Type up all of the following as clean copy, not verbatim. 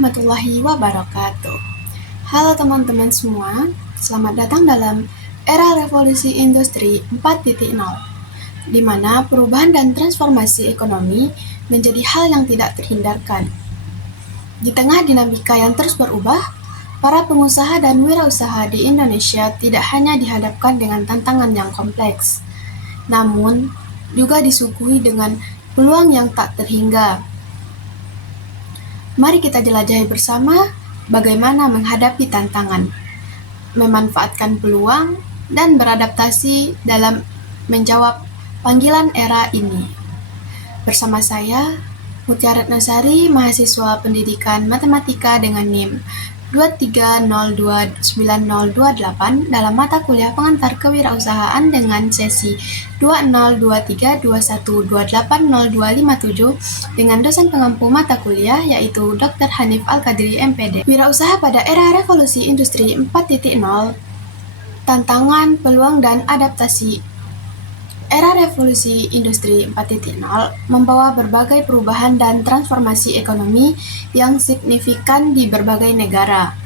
warahmatullahi wabarakatuh. Halo teman-teman semua, selamat datang dalam era revolusi industri 4.0, di mana perubahan dan transformasi ekonomi menjadi hal yang tidak terhindarkan. Di tengah dinamika yang terus berubah, para pengusaha dan wirausaha di Indonesia tidak hanya dihadapkan dengan tantangan yang kompleks, namun juga disuguhi dengan peluang yang tak terhingga. Mari kita jelajahi bersama bagaimana menghadapi tantangan, memanfaatkan peluang, dan beradaptasi dalam menjawab panggilan era ini. Bersama saya, Mutiara Ratnasari, mahasiswa pendidikan matematika dengan NIM 23029028 dalam mata kuliah pengantar kewirausahaan dengan sesi 202321280257 dengan dosen pengampu mata kuliah yaitu Dr. Hanif Al-Qadri MPD. Wirausaha pada era revolusi industri 4.0, tantangan, peluang, dan adaptasi. Era revolusi industri 4.0 membawa berbagai perubahan dan transformasi ekonomi yang signifikan di berbagai negara,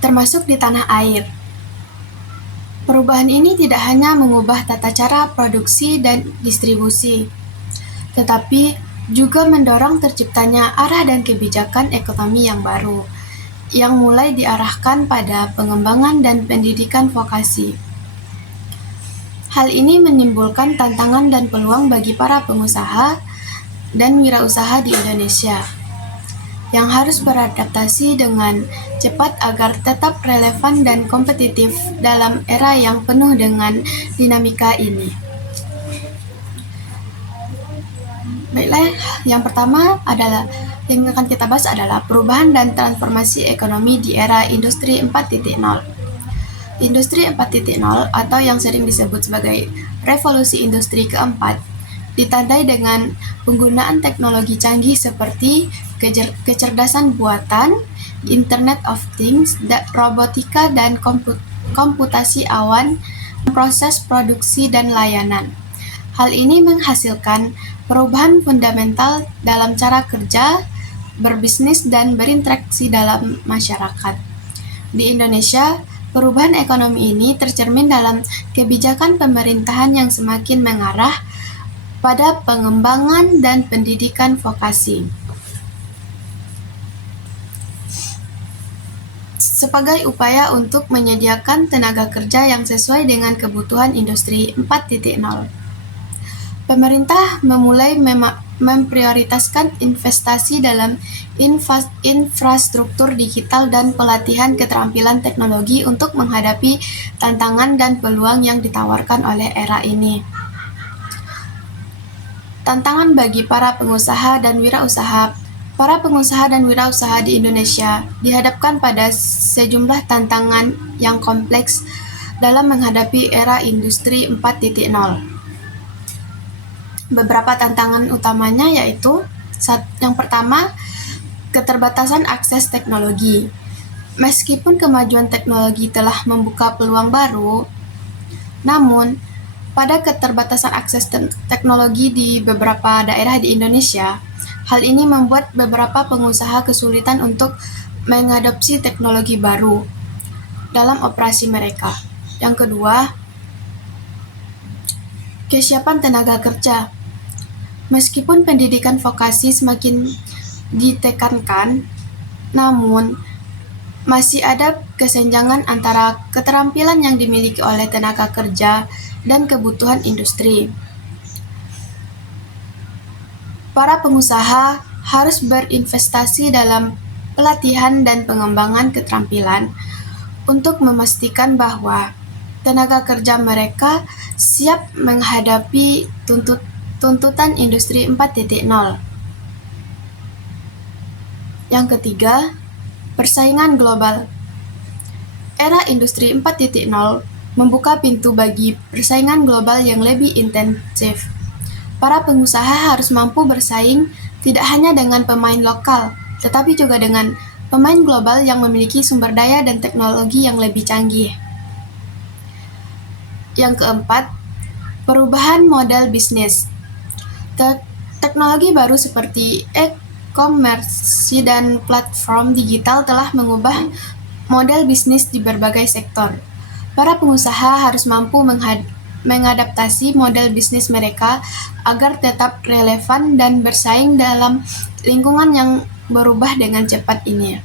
termasuk di tanah air. Perubahan ini tidak hanya mengubah tata cara produksi dan distribusi, tetapi juga mendorong terciptanya arah dan kebijakan ekonomi yang baru, yang mulai diarahkan pada pengembangan dan pendidikan vokasi. Hal ini menimbulkan tantangan dan peluang bagi para pengusaha dan wirausaha di Indonesia, yang harus beradaptasi dengan cepat agar tetap relevan dan kompetitif dalam era yang penuh dengan dinamika ini. Baiklah, yang pertama adalah yang akan kita bahas adalah perubahan dan transformasi ekonomi di era industri 4.0. Industri 4.0 atau yang sering disebut sebagai revolusi industri keempat ditandai dengan penggunaan teknologi canggih seperti kecerdasan buatan, Internet of Things, robotika, dan komputasi awan, proses produksi dan layanan. Hal ini menghasilkan perubahan fundamental dalam cara kerja, berbisnis, dan berinteraksi dalam masyarakat. Di Indonesia, perubahan ekonomi ini tercermin dalam kebijakan pemerintahan yang semakin mengarah pada pengembangan dan pendidikan vokasi. Sebagai upaya untuk menyediakan tenaga kerja yang sesuai dengan kebutuhan industri 4.0. Pemerintah memulai memprioritaskan investasi dalam infrastruktur digital dan pelatihan keterampilan teknologi untuk menghadapi tantangan dan peluang yang ditawarkan oleh era ini. Tantangan bagi para pengusaha dan wirausaha. Para pengusaha dan wirausaha di Indonesia dihadapkan pada sejumlah tantangan yang kompleks dalam menghadapi era industri 4.0. Beberapa tantangan utamanya yaitu yang pertama, keterbatasan akses teknologi. Meskipun kemajuan teknologi telah membuka peluang baru, namun pada keterbatasan akses teknologi di beberapa daerah di Indonesia, hal ini membuat beberapa pengusaha kesulitan untuk mengadopsi teknologi baru dalam operasi mereka. Yang kedua, kesiapan tenaga kerja. Meskipun pendidikan vokasi semakin ditekankan, namun masih ada kesenjangan antara keterampilan yang dimiliki oleh tenaga kerja dan kebutuhan industri. Para pengusaha harus berinvestasi dalam pelatihan dan pengembangan keterampilan untuk memastikan bahwa tenaga kerja mereka siap menghadapi tuntutan industri 4.0. Yang ketiga, persaingan global. Era industri 4.0 membuka pintu bagi persaingan global yang lebih intensif. Para pengusaha harus mampu bersaing tidak hanya dengan pemain lokal, tetapi juga dengan pemain global yang memiliki sumber daya dan teknologi yang lebih canggih. Yang keempat, perubahan model bisnis. Teknologi baru seperti e-commerce dan platform digital telah mengubah model bisnis di berbagai sektor. Para pengusaha harus mampu mengadaptasi model bisnis mereka agar tetap relevan dan bersaing dalam lingkungan yang berubah dengan cepat ini.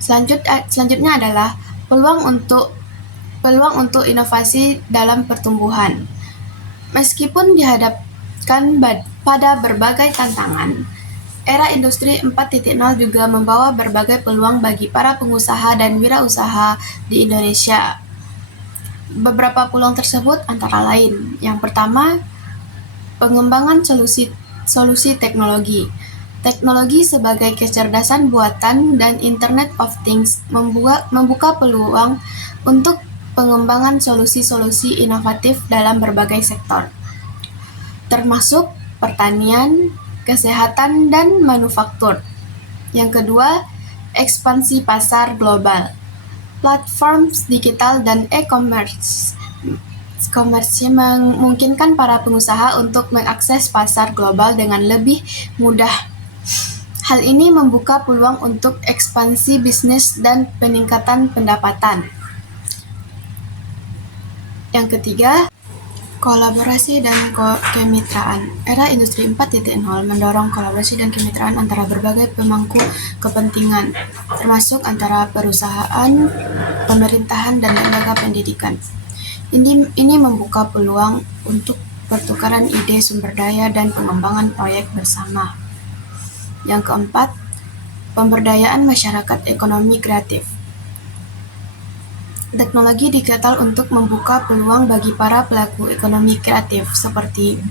Selanjutnya adalah peluang untuk inovasi dalam pertumbuhan. Meskipun dihadapkan pada berbagai tantangan, era industri 4.0 juga membawa berbagai peluang bagi para pengusaha dan wirausaha di Indonesia. Beberapa peluang tersebut antara lain, yang pertama, pengembangan solusi teknologi. Teknologi sebagai kecerdasan buatan dan Internet of Things membuka peluang untuk pengembangan solusi-solusi inovatif dalam berbagai sektor, termasuk pertanian, kesehatan, dan manufaktur. Yang kedua, ekspansi pasar global. Platform digital dan e-commerce memungkinkan para pengusaha untuk mengakses pasar global dengan lebih mudah. Hal ini membuka peluang untuk ekspansi bisnis dan peningkatan pendapatan. Yang ketiga, kolaborasi dan kemitraan. Era industri 4.0 mendorong kolaborasi dan kemitraan antara berbagai pemangku kepentingan, termasuk antara perusahaan, pemerintahan, dan lembaga pendidikan. Ini membuka peluang untuk pertukaran ide, sumber daya, dan pengembangan proyek bersama. Yang keempat, pemberdayaan masyarakat ekonomi kreatif. Teknologi digital untuk membuka peluang bagi para pelaku ekonomi kreatif seperti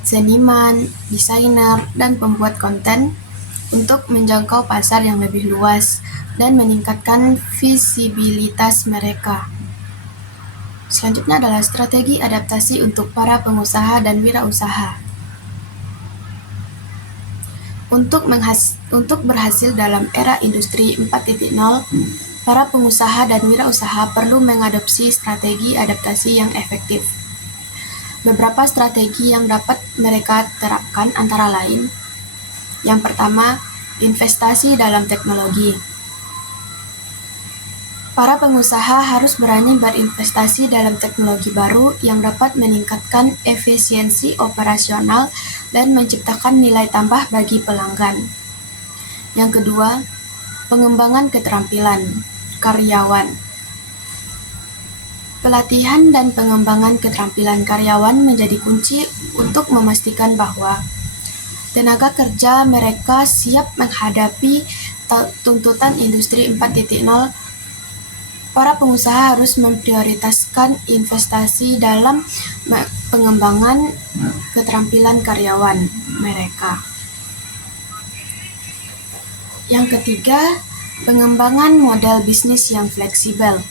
seniman, desainer, dan pembuat konten untuk menjangkau pasar yang lebih luas dan meningkatkan visibilitas mereka. Selanjutnya adalah strategi adaptasi untuk para pengusaha dan wirausaha. Untuk berhasil dalam era industri 4.0, para pengusaha dan wirausaha perlu mengadopsi strategi adaptasi yang efektif. Beberapa strategi yang dapat mereka terapkan antara lain, yang pertama, investasi dalam teknologi. Para pengusaha harus berani berinvestasi dalam teknologi baru yang dapat meningkatkan efisiensi operasional dan menciptakan nilai tambah bagi pelanggan. Yang kedua, pengembangan keterampilan karyawan. Pelatihan dan pengembangan keterampilan karyawan menjadi kunci untuk memastikan bahwa tenaga kerja mereka siap menghadapi tuntutan industri 4.0. Para pengusaha harus memprioritaskan investasi dalam pengembangan keterampilan karyawan mereka. Yang ketiga, pengembangan model bisnis yang fleksibel.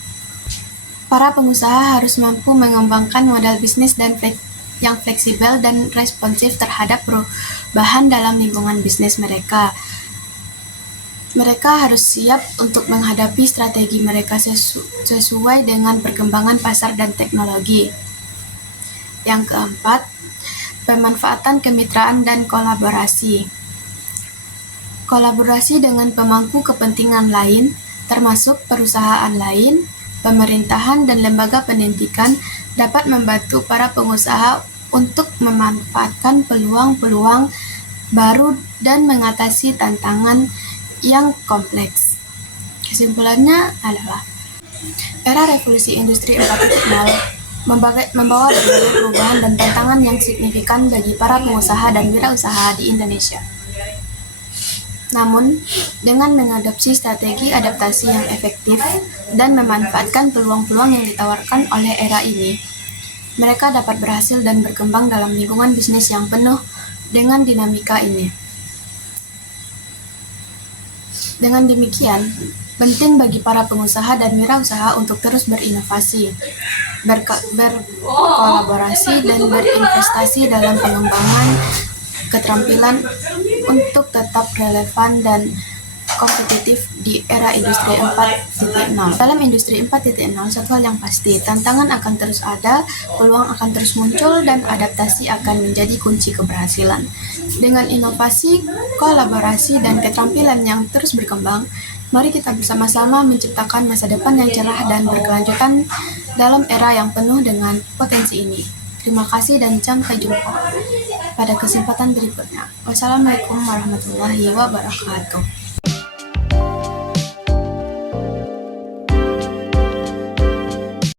Para pengusaha harus mampu mengembangkan model bisnis yang fleksibel dan responsif terhadap perubahan dalam lingkungan bisnis mereka. Mereka harus siap untuk menghadapi strategi mereka sesuai dengan perkembangan pasar dan teknologi. Yang keempat, pemanfaatan kemitraan dan kolaborasi. Kolaborasi dengan pemangku kepentingan lain, termasuk perusahaan lain, pemerintahan, dan lembaga pendidikan, dapat membantu para pengusaha untuk memanfaatkan peluang-peluang baru dan mengatasi tantangan yang kompleks. Kesimpulannya adalah era revolusi industri 4.0 membawa berbagai perubahan dan tantangan yang signifikan bagi para pengusaha dan wirausaha di Indonesia. Namun, dengan mengadopsi strategi adaptasi yang efektif dan memanfaatkan peluang-peluang yang ditawarkan oleh era ini, mereka dapat berhasil dan berkembang dalam lingkungan bisnis yang penuh dengan dinamika ini. Dengan demikian, penting bagi para pengusaha dan wirausaha untuk terus berinovasi, berkolaborasi, dan berinvestasi dalam pengembangan keterampilan untuk tetap relevan dan kompetitif di era industri 4.0. Dalam industri 4.0, satu hal yang pasti, tantangan akan terus ada, peluang akan terus muncul, dan adaptasi akan menjadi kunci keberhasilan. Dengan inovasi, kolaborasi, dan keterampilan yang terus berkembang, mari kita bersama-sama menciptakan masa depan yang cerah dan berkelanjutan dalam era yang penuh dengan potensi ini. Terima kasih dan sampai jumpa pada kesempatan berikutnya. Wassalamualaikum warahmatullahi wabarakatuh.